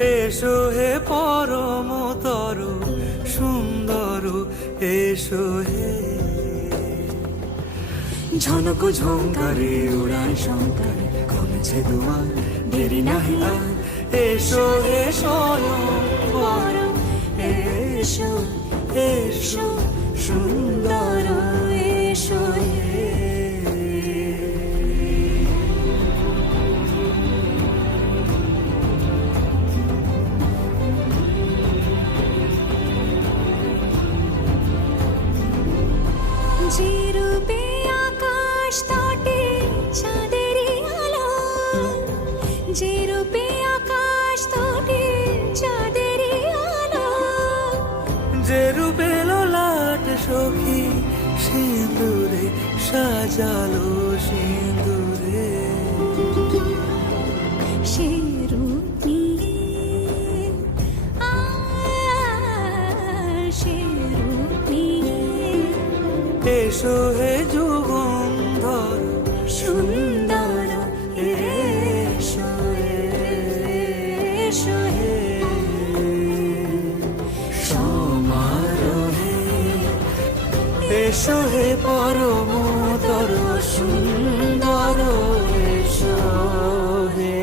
এসো হে পরমতর সুন্দর, এসো হে। ঝনক ঝঙ্কারে উড়ান শঙ্কারে খুলছে দুয়ার, দেরি নাহি আর। এসো হে স্বয়ংবর, এসো এসো সুন্দর, এসো হে। যে রূপে আকাশ তটে চাঁদেরই আলো, যে রূপে আকাশ তটে চাঁদেরই আলো, যে রূপে ললাট সখী সিঁদুরে সাজালো সিঁদুরে। সে রূপ নিয়ে, সে রূপ নিয়ে এসো হে যুগন্ধর সুন্দর, এসো এসো হে। সমারোহে। এসো হে পরমতর সুন্দর, এসো হে।